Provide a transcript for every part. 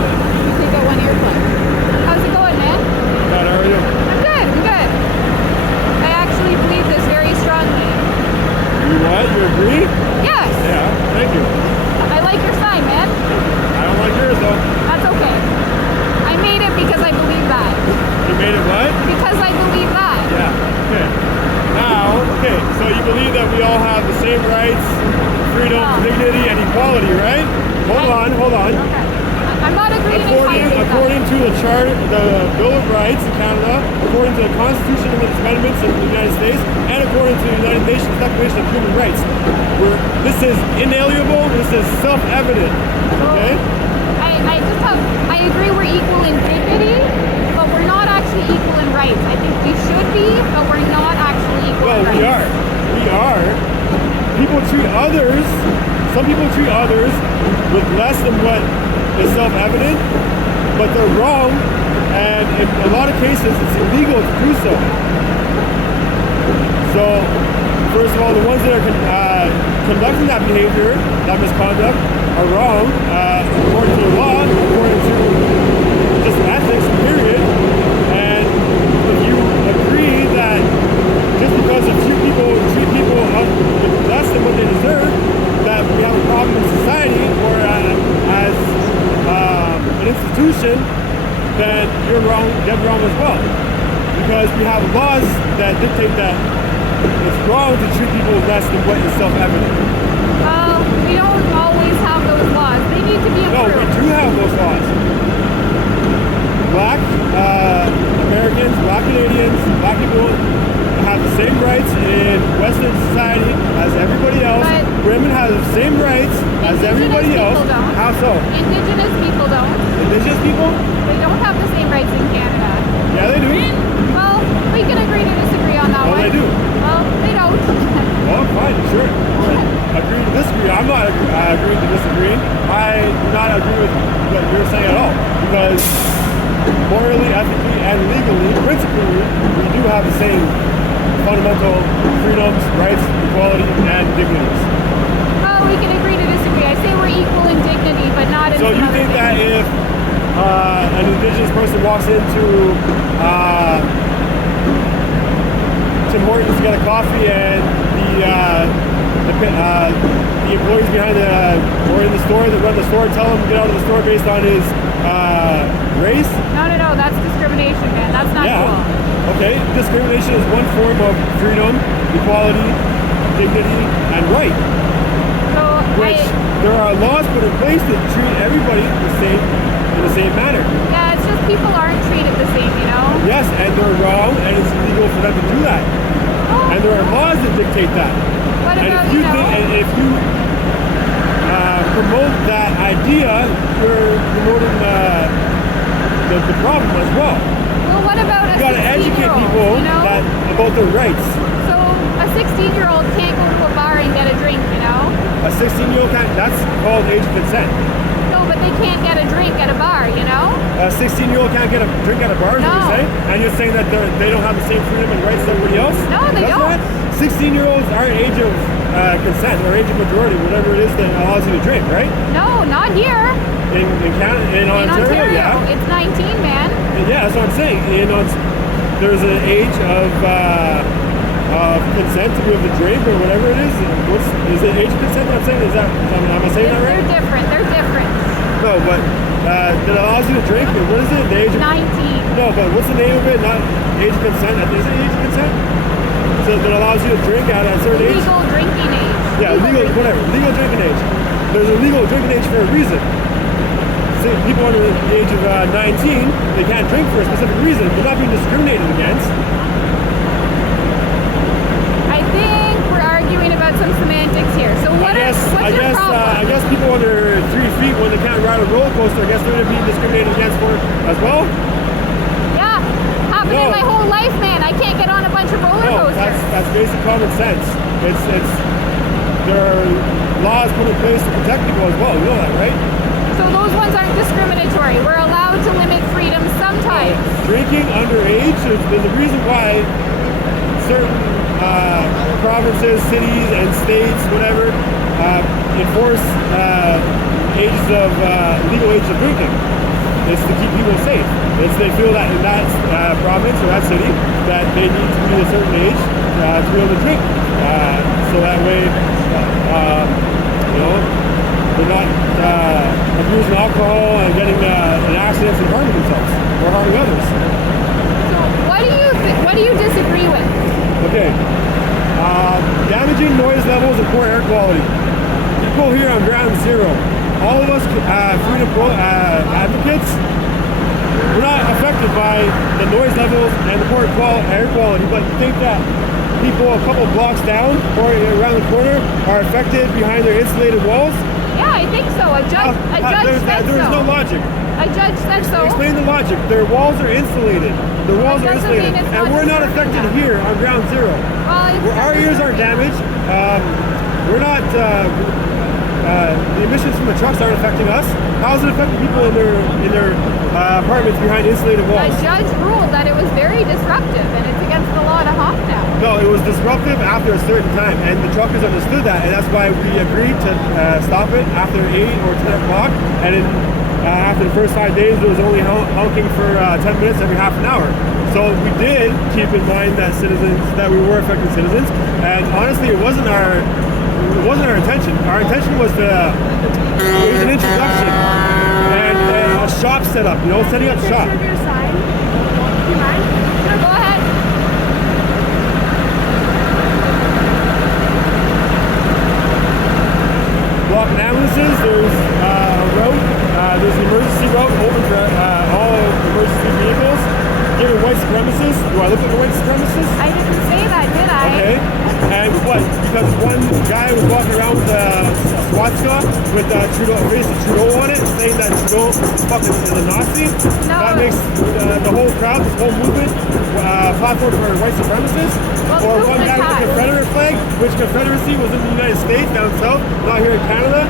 Usually got one earplug. How's it going, man? Good, how are you? I'm good, I'm good. I actually believe this very strongly. You what? You agree? Yes. Yeah, thank you. I like your sign, man. I don't like yours though. That's okay. I made it because I believe that. You made it what? Because I believe that. Yeah, okay. Now, okay, so you believe that we all have the same rights, freedom, dignity, and equality, right? Hold on. Okay. I'm not agreeing According to the chart, the Bill of Rights in Canada, according to the Constitution and its amendments in the United States, and according to the United Nations Declaration of Human Rights, this is inalienable. This is self-evident. Okay. I agree we're equal in dignity, but we're not actually equal in rights. I think we should be, but we're not actually equal in rights. Well, we are. Some people treat others with less than what is self-evident, but they're wrong, and in a lot of cases it's illegal to do so. So, first of all, the ones that are conducting that behavior, that misconduct, are wrong, according to the law, according to just ethics, period. And if you agree that just because a few people treat people with less than what they deserve, that we have a problem in society or as an institution, then you're wrong, dead wrong as well. Because we have laws that dictate that it's wrong to treat people less than what is self-evident. We don't always have those laws. They need to be approved. No, we do have those laws. Black Americans, Black Canadians, Black people have the same rights in Western society as everybody else. But women have the same rights as everybody else. Don't. How so? Indigenous people don't. Indigenous people? They don't have the same rights in Canada. Yeah, they do. Well, we can agree to disagree on that one. Well, they do. Well, they don't. Well, fine, sure. Agree to disagree. I'm not agreeing to disagree. I do not agree with what you're saying at all. Because morally, ethically, and legally, principally, we do have the same fundamental freedoms, rights, equality, and dignities. Oh, we can agree to disagree. I say we're equal in dignity, but not in So you think that if an Indigenous person walks into Tim Hortons to get a coffee and the employees behind or in the store that run the store tell him to get out of the store based on his race? No, that's discrimination, man. That's not cool. Okay, discrimination is one form of freedom, equality, dignity, and right. So which there are laws put in place to treat everybody in the same manner. Yeah, it's just people aren't treated the same, you know? Yes, and they're wrong, and it's illegal for them to do that. Oh. And there are laws that dictate that. What and about, if you promote that idea, you're promoting the problem as well. Well, what about you gotta educate people about their rights. So a 16-year-old can't go to a bar and get a drink, you know? A 16-year-old can't. That's called age of consent. No, but they can't get a drink at a bar, you know? A 16-year-old can't get a drink at a bar, is what you're saying? And you're saying that they don't have the same freedom and rights as everybody else? No, they don't. 16-year-olds aren't age of consent or age of majority, whatever it is that allows you to drink, right? No, not here. In Canada, in Ontario, yeah. It's 19, man. Yeah, that's what I'm saying. There's an age of consent to be able to drink or whatever it is. Is it age of consent that I'm saying? Am I saying that right? They're different. No, but that allows you to drink. What is it? The age of 19. No, but what's the name of it? Not age of consent. Is it age of consent? So that allows you to drink at a certain age? Legal drinking age. Yeah, legal drinking age. There's a legal drinking age for a reason. So people under the age of 19, they can't drink for a specific reason. They're not being discriminated against. I think we're arguing about some semantics here. So what's your problem? I guess people under 3 feet, when they can't ride a roller coaster, I guess they're going to be discriminated against for it as well? Yeah, happened in my whole life, man. I can't get on a bunch of roller coasters. That's basic common sense. There are laws put in place to protect people as well. You know that, right? So those ones aren't discriminatory. We're allowed to limit freedom sometimes. Drinking underage, there's a reason why certain provinces, cities, and states, whatever, enforce legal age of drinking. It's to keep people safe. They feel that in that province or that city that they need to be a certain age to be able to drink. So that way, they're not abusing alcohol and getting in accidents and harming themselves or harming others. So what do you disagree with? Okay. Damaging noise levels and poor air quality. People here on ground zero. All of us freedom advocates, we're not affected by the noise levels and the poor air quality, but think that people a couple blocks down or around the corner are affected behind their insulated walls? Yeah, I think so. A judge said so. There's no logic. A judge said so. Explain the logic. Their walls are insulated. The walls are insulated. And we're not affected here on ground zero. Well, our ears aren't damaged. We're not... the emissions from the trucks aren't affecting us. How is it affecting people in their apartments behind insulated walls? The judge ruled that it was very disruptive and it's against the law to honk now. No, it was disruptive after a certain time, and the truckers understood that, and that's why we agreed to stop it after 8 or 10 o'clock. And then after the first 5 days, it was only honking for 10 minutes every half an hour. So we did keep in mind that we were affecting citizens, and honestly, it wasn't our intention. Our intention was it was an introduction and a shop setup, setting up shop. Picture of your sign. Do you mind? Sure, go ahead. Blocking ambulances, there's a road, there's an emergency route open for all emergency vehicles. Giving white supremacists, do I look like a white supremacist? I didn't say that, did I? Okay. And what? Because one guy was walking around with a swastika with Trudeau on it, saying that Trudeau fucking is a Nazi. No. That makes the whole crowd, this whole movement, platform for white supremacists. Well, or one guy with a Confederate flag, which Confederacy was in the United States down south, not here in Canada,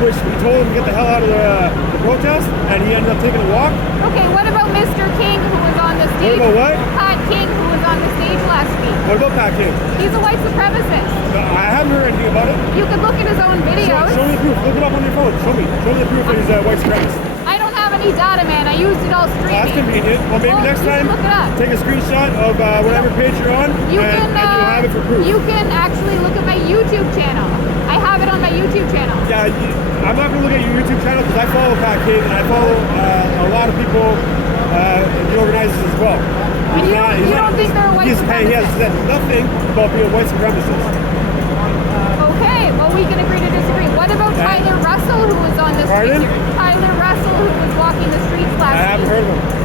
which we told him to get the hell out of the protest, and he ended up taking a walk. Okay, what about Mr. King, who was on the stage? What about what? Pat King, who was on the stage last week. What about Pat King? He's a white supremacist. I haven't heard anything about it. You can look at his own videos. Show me the proof. Look it up on your phone. Show me the proof that he's a white supremacist. I don't have any data, man. I used it all streaming. That's convenient. Well, maybe next time, look it up. take a screenshot of whatever page you're on, and you'll have it for proof. You can actually look at my YouTube channel. I have it on my YouTube channel. Yeah, I'm not going to look at your YouTube channel because I follow Pat King, and I follow a lot of people, the organizers as well. And you don't think they're a white supremacist? He has said nothing about being a white supremacist. Okay, well, we can agree to disagree. What about Tyler Russell, who was on the streets? Tyler Russell, who was walking the streets last week. I haven't heard of him.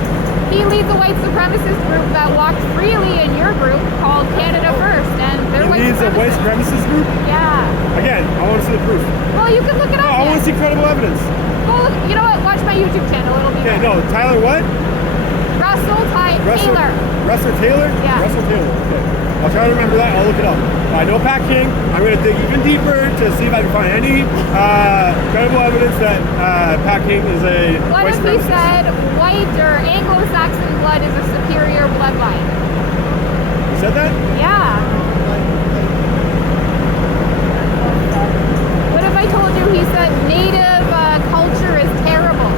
He leads a white supremacist group that walked freely in your group called Canada First, and they're white supremacists. He leads a white supremacist group? Yeah. Again, I want to see the proof. Well, you can look it up. I want to see credible evidence. Well, you know what? Watch my YouTube channel. It'll be okay. There. No, Tyler what? Taylor. Russell Taylor? Yeah. Russell Taylor. Okay. I'll try to remember that. I'll look it up. I know Pat King. I'm going to dig even deeper to see if I can find any credible evidence that Pat King is a What white if he supremacist. said white or Anglo-Saxon blood is a superior bloodline? He said that? Yeah. What if I told you he said native culture is terrible?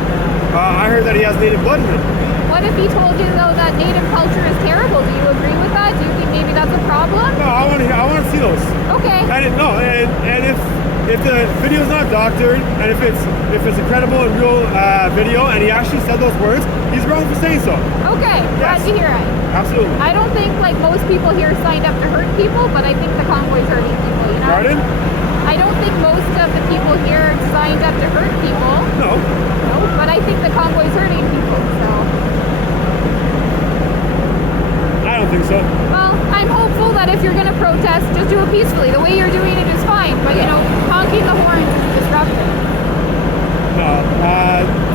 I heard that he has native blood in him. What if he told you though that native culture is terrible? Do you agree with that? Do you think maybe that's a problem? No, I want to see those. Okay. And if the video is not doctored, and if it's a credible and real video, and he actually said those words, he's wrong for saying so. Okay. Glad to hear it. Absolutely. I don't think like most people here signed up to hurt people, but I think the convoy's hurting people. You know. Pardon? I don't think most of the people here signed up to hurt people. No. No, but I think the convoy's hurting people. So. I don't think so. Well, I'm hopeful that if you're going to protest, just do it peacefully. The way you're doing it is fine, but you know, honking the horns is disruptive. No.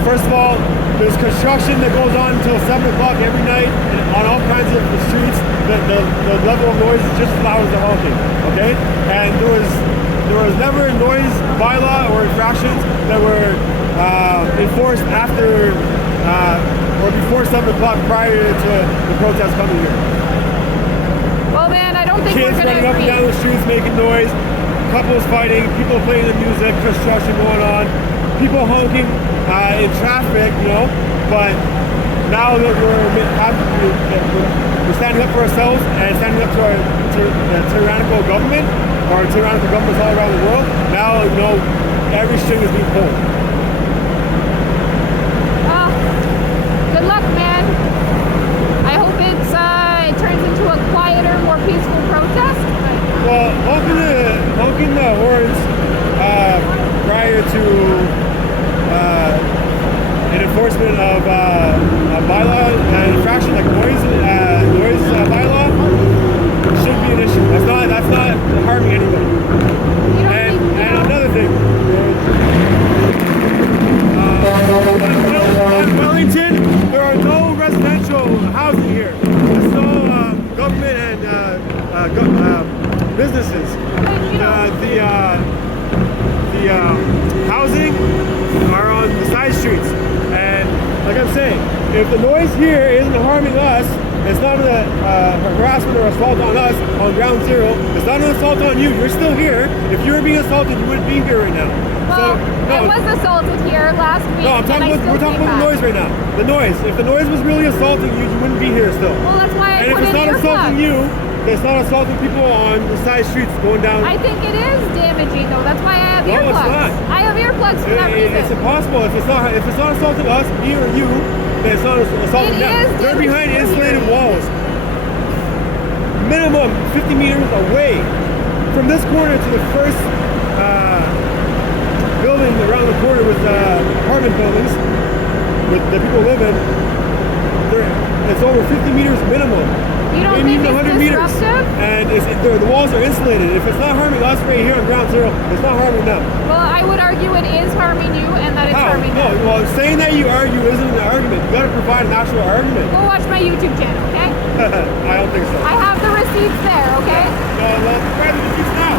First of all, there's construction that goes on until 7 o'clock every night on all kinds of the streets. The level of noise is just as loud as the honking. Okay? And there was never a noise bylaw or infractions that were enforced after or before 7 o'clock prior to the protest coming here. Well, man, I don't think Kids we're going running to up and agree. down the streets making noise, couples fighting, people playing the music, construction going on. people honking in traffic, you know, but now that we're standing up for ourselves and standing up to our tyrannical government, or tyrannical governments all around the world, now, you know, every string is being pulled. Good luck, man. I hope it turns into a quieter, more peaceful protest. Well, honking the horns prior to an enforcement of bylaw infraction like noise bylaw should be an issue. That's not harming anybody. And another thing, on Wellington, there are no residential housing here. It's all government and businesses. The housing are on the side streets, and like I'm saying, if the noise here isn't harming us, it's not a harassment or assault on us on ground zero. It's not an assault on you. You're still here. If you were being assaulted, you wouldn't be here right now. Well, I was assaulted here last week. No, we're talking about the noise right now. The noise. If the noise was really assaulting you, you wouldn't be here still. Well, that's why I and put if it's in not assaulting earplugs. you, it's not assaulting people on the side streets going down. I think it is damaging, though. That's why I have No, earplugs. it's not. I have earplugs for that reason. It's impossible. If it's not assaulting us, me or you, then it's not assaulting them. They're behind insulated walls. Minimum 50 meters away from this corner to the first building around the corner with apartment buildings with the people live in. It's over 50 meters minimum. You don't maybe think even 100 it's meters. disruptive? And the walls are insulated. If it's not harming us right here on ground zero, it's not harming them. Well, I would argue it is harming you and that it's harming them. Well, saying that you argue isn't an argument. You got to provide an actual argument. Go watch my YouTube channel, okay? I don't think so. I have the receipts there, okay? No, let's grab the receipts now.